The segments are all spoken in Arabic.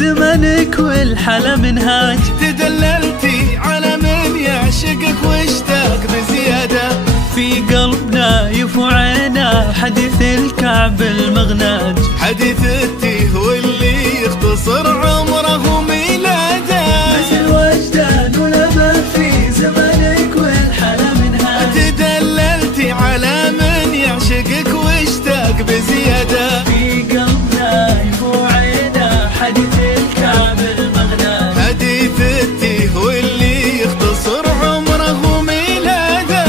زمنك والحلا منهاج. تدللتي على من يعشقك واشتاق بزيادة، في قلبنا يفوعنا حديث الكعب المغناج. حديث التيه واللي يختصر عمره ميلاده، مثل وجدان ولما في زمنك والحلا منهاج. تدللتي على من يعشقك واشتاق بزيادة، في قلبنا يفوعنا حديث الكعب المغناج. حديث التيه واللي يختصر عمره ميلاده.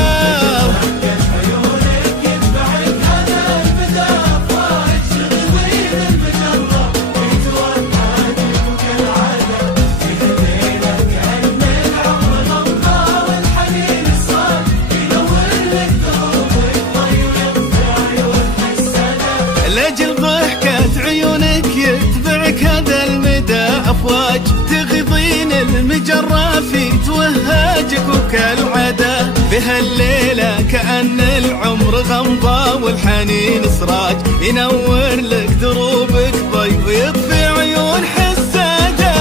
لأجل ضحكة عيونك يتبعك هذا المدى أفواج، تغضين المجرة في توهاجك وكالعادة. بهالليلة كأن العمر غمضة والحنين سراج، ينور لك دروبك ضي ويطفي عيون حسادة.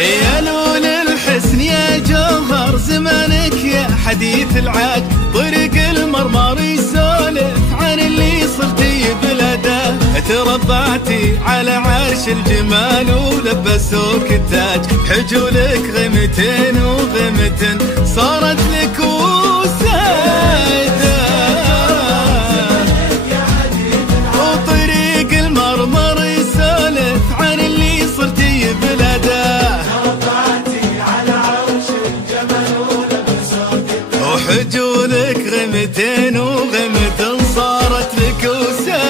يا لون الحسن يا جوهر زمانك يا حديث العاد، طريق المرمر يسولف عن اللي صرتي بلده. تربعتي على عرش الجمال ولبسوك التاج، حجولك غمتين وغمتين صارت لك وسادة. وطريق المرمر يسولف عن اللي صرتي بلده، وحجولك غمتين وغمتين صارت لك وسادة.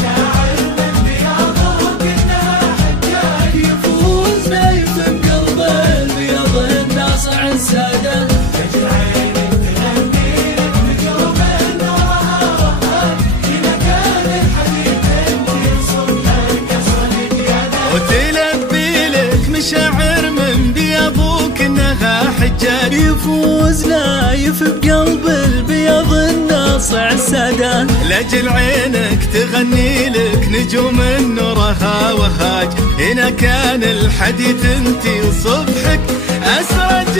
شاعر من بياضك انها حجاج، يفوز نايف بقلب البياض الناصع السادة. لجل عينك تغني لك نجوم النورها وهاج، إذا كان الحديث انتي صرنا القصر الجيادة. وتلبي لك مشاعر من بياضك انها حجاج، يفوز نايف بقلب البياض الناصع السادة. لأجل عينك تغني لك نجوم نورها وهاج، هنا كان الحديث انتي وصبحك أسرج